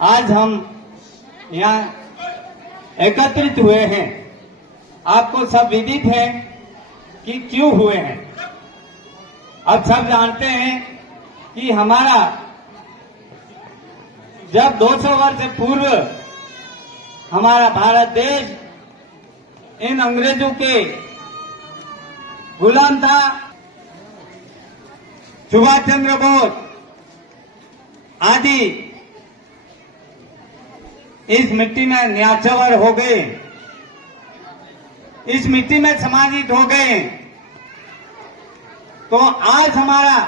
आज हम यहाँ एकत्रित हुए हैं। आपको सब विदित है कि क्यों हुए हैं। अब सब जानते हैं कि हमारा जब 200 वर्ष पूर्व हमारा भारत देश इन अंग्रेजों के गुलाम था, सुभाष चंद्र बोस आदि इस मिट्टी में न्याचवर हो गए, इस मिट्टी में समाहित हो गए। तो आज हमारा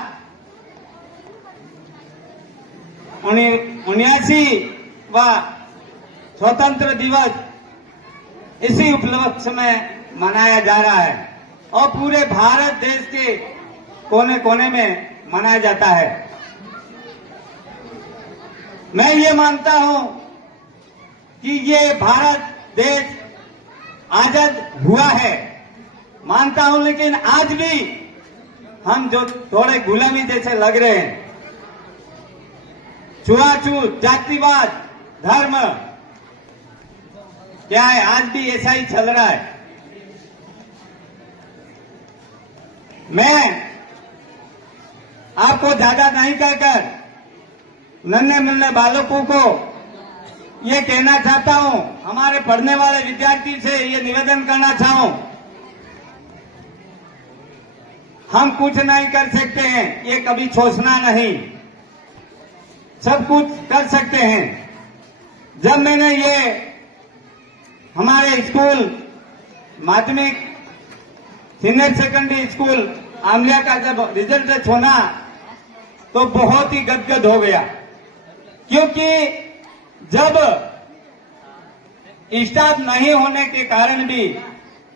79वां स्वतंत्र दिवस इसी उपलक्ष्य में मनाया जा रहा है और पूरे भारत देश के कोने कोने में मनाया जाता है। मैं ये मानता हूं कि ये भारत देश आजाद हुआ है, मानता हूं, लेकिन आज भी हम जो थोड़े गुलामी जैसे लग रहे हैं, छुआछूत, जातिवाद, धर्म, क्या है, आज भी ऐसा ही चल रहा है। मैं आपको ज्यादा नहीं कहकर नन्हे मुन्ने बालकों को ये कहना चाहता हूं, हमारे पढ़ने वाले विद्यार्थी से ये निवेदन करना चाहूं, हम कुछ नहीं कर सकते हैं, ये कभी सोचना नहीं, सब कुछ कर सकते हैं। जब मैंने ये हमारे स्कूल माध्यमिक सीनियर सेकेंडरी स्कूल आमलिया का जब रिजल्ट सुना तो बहुत ही गदगद हो गया, क्योंकि जब स्टाफ नहीं होने के कारण भी,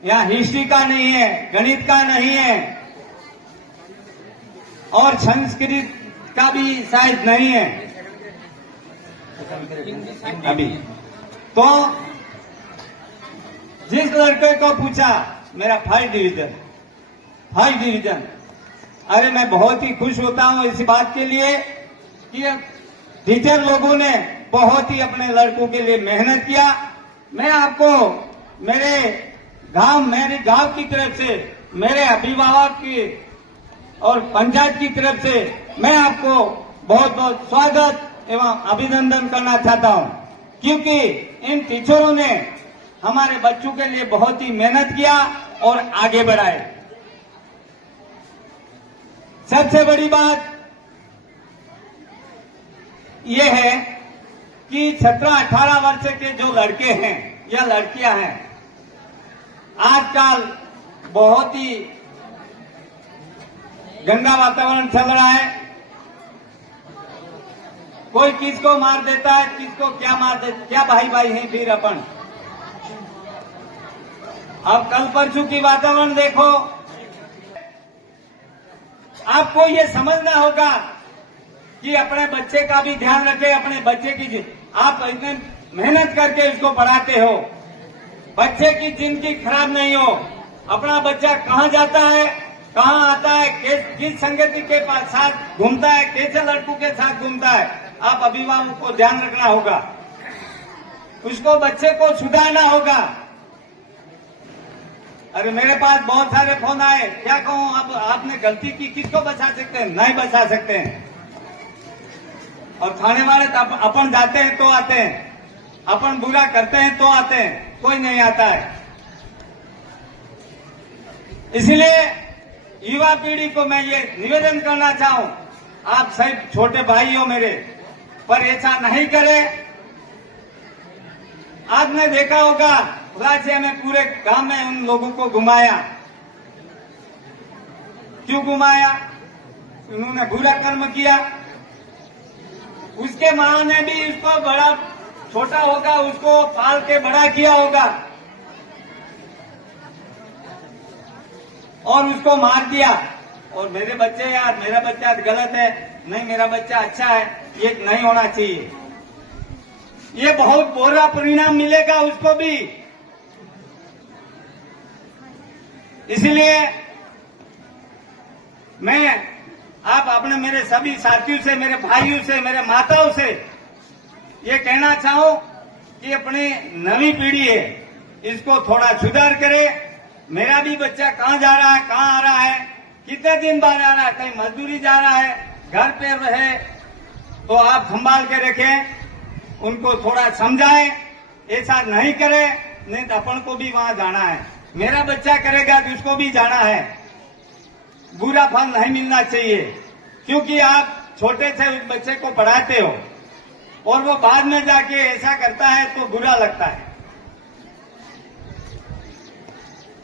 यहाँ हिस्ट्री का नहीं है, गणित का नहीं है और संस्कृत का भी शायद नहीं है अभी, तो जिस लड़के को पूछा मेरा फर्स्ट डिवीजन, अरे मैं बहुत ही खुश होता हूं इस बात के लिए कि टीचर लोगों ने बहुत ही अपने लड़कों के लिए मेहनत किया। मैं आपको मेरे गांव की तरफ से, मेरे अभिभावक की और पंचायत की तरफ से मैं आपको बहुत बहुत स्वागत एवं अभिनंदन करना चाहता हूं, क्योंकि इन टीचरों ने हमारे बच्चों के लिए बहुत ही मेहनत किया और आगे बढ़ाए। सबसे बड़ी बात यह है कि 17-18 वर्ष के जो लड़के हैं या लड़कियां हैं, आजकल बहुत ही गंदा वातावरण चल रहा है। कोई किसको मार देता है, किसको क्या मार देता, क्या भाई हैं फिर अपन। अब कल परसों की वातावरण देखो, आपको ये समझना होगा कि अपने बच्चे का भी ध्यान रखें, अपने बच्चे की, आप इतने मेहनत करके उसको पढ़ाते हो, बच्चे की जिंदगी खराब नहीं हो। अपना बच्चा कहाँ जाता है, कहाँ आता है, किस संगति के साथ घूमता है, कैसे लड़कों के साथ घूमता है, आप अभिभावक को ध्यान रखना होगा, उसको बच्चे को सुधारना होगा। अरे मेरे पास बहुत सारे फोन आए, क्या कहूं, अब आपने गलती की, किसको बचा सकते हैं, नहीं बचा सकते हैं। और खाने वाले तो अपन जाते हैं तो आते हैं, अपन बुरा करते हैं तो आते हैं, कोई नहीं आता है। इसलिए युवा पीढ़ी को मैं ये निवेदन करना चाहूं, आप सभी छोटे भाई हो मेरे, पर ऐसा नहीं करें। आपने देखा होगा, राज्य में पूरे गांव में उन लोगों को घुमाया, क्यों घुमाया, उन्होंने बुरा कर्म किया, उसके मां ने भी उसको बड़ा, छोटा होगा उसको पाल के बड़ा किया होगा और उसको मार दिया। और मेरे बच्चे, यार मेरा बच्चा गलत है, नहीं मेरा बच्चा अच्छा है, ये नहीं होना चाहिए। ये बहुत बुरा परिणाम मिलेगा उसको भी। इसलिए मैं आप अपने मेरे सभी साथियों से, मेरे भाइयों से, मेरे माताओं से ये कहना चाहूं कि अपनी नवी पीढ़ी है, इसको थोड़ा सुधार करे। मेरा भी बच्चा कहाँ जा रहा है, कहाँ आ रहा है, कितने दिन बाद आ रहा है, कहीं मजदूरी जा रहा है, घर पे रहे, तो आप संभाल के रखें, उनको थोड़ा समझाएं, ऐसा नहीं करे, नहीं तो अपन को भी वहां जाना है। मेरा बच्चा करेगा तो उसको भी जाना है। बुरा फल नहीं मिलना चाहिए, क्योंकि आप छोटे से उस बच्चे को पढ़ाते हो और वो बाद में जाके ऐसा करता है तो बुरा लगता है।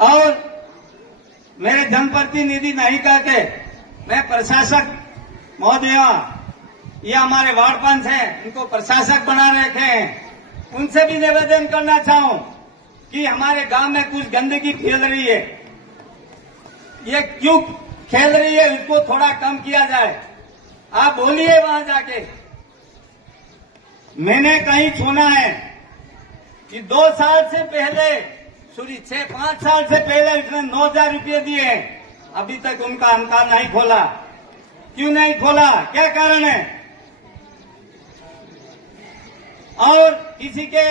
और मेरे जनप्रतिनिधि नहीं कहते, मैं प्रशासक महोदय, ये हमारे वार्ड पंच हैं, इनको प्रशासक बना रखे हैं, उनसे भी निवेदन करना चाहूं कि हमारे गांव में कुछ गंदगी फैल रही है, ये क्यों फैल रही है, उसको थोड़ा कम किया जाए। आप बोलिए वहां जाके। मैंने कहीं सुना है कि 2 साल से पहले, सॉरी 6-5 साल से पहले उसने 9,000 रुपये दिए हैं, अभी तक उनका अनका नहीं खोला। क्यों नहीं खोला, क्या कारण है? और किसी के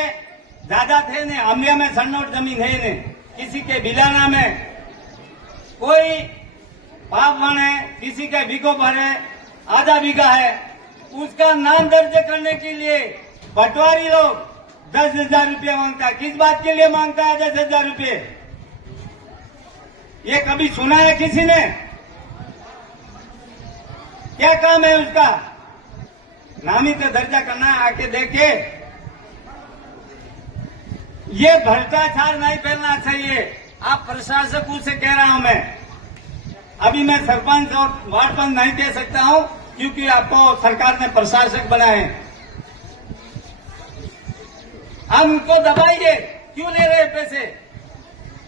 ज्यादा थे ने, अमलिया में सन्नोट जमीन है ने, किसी के बिलाना में कोई पाप है, किसी के बीघो भर है, आधा बीघा है, उसका नाम दर्ज करने के लिए पटवारी लोग 10,000 रुपये मांगता है। किस बात के लिए मांगता है 10,000 रुपये? ये कभी सुना है किसी ने? क्या काम है उसका? नामित दर्जा करना है, आके देखे। ये भ्रष्टाचार नहीं फैलना चाहिए। आप प्रशासकों से कह रहा हूं मैं, अभी मैं सरपंच और वार्ड पंच नहीं कह सकता हूं, क्योंकि आपको सरकार ने प्रशासक बनाए। आप उनको दबाइए, क्यों ले रहे हैं पैसे?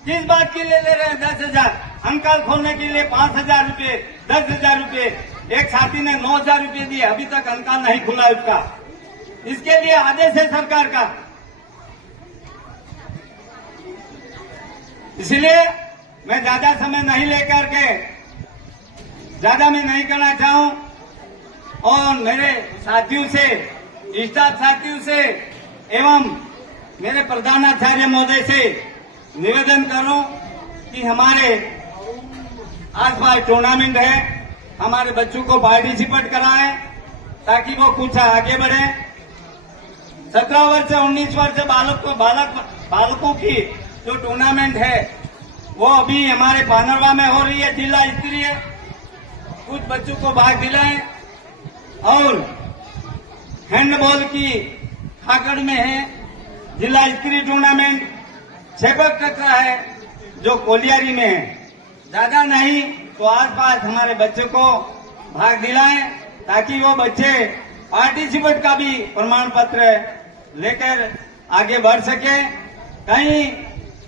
किस बात के लिए ले रहे हैं 10,000? अंकल खोलने के लिए 5,000 रुपये, 10,000 रुपये। एक साथी ने 9,000 रुपये दिए, अभी तक अंकल नहीं खुला उसका। इसके लिए आदेश है सरकार का। इसलिए मैं ज्यादा समय नहीं लेकर के ज्यादा मैं नहीं करना चाहूं, और मेरे साथियों से, स्टाफ साथियों से एवं मेरे प्रधानाचार्य महोदय से निवेदन करूं कि हमारे आसपास टूर्नामेंट है, हमारे बच्चों को पार्टिसिपेट कराएं ताकि वो कुछ आगे बढ़े। 17 वर्ष 19 वर्ष बालकों की जो टूर्नामेंट है वो अभी हमारे पानरवा में हो रही है, जिला स्तरीय। कुछ बच्चों को भाग दिलाएं। और हैंडबॉल की खाकड़ में है जिला स्तरीय टूर्नामेंट। छेपक टकरा है जो कोलियारी में है। ज्यादा नहीं तो आसपास हमारे बच्चों को भाग दिलाएं ताकि वो बच्चे पार्टिसिपेट का भी प्रमाण पत्र लेकर आगे बढ़ सके। कहीं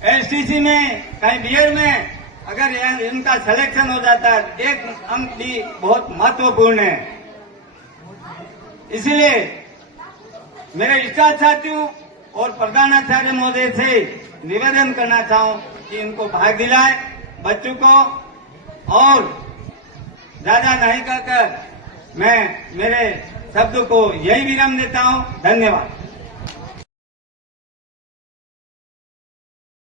एसटीसी में, कहीं बीएड में अगर इनका सिलेक्शन हो जाता है, एक अंक भी बहुत महत्वपूर्ण है। इसलिए मेरे स्टाफ साथियों और प्रधानाचार्य महोदय से निवेदन करना चाहूं कि इनको भाग दिलाए बच्चों को। और ज्यादा नहीं कहकर मैं मेरे शब्द को यही विराम देता हूं। धन्यवाद।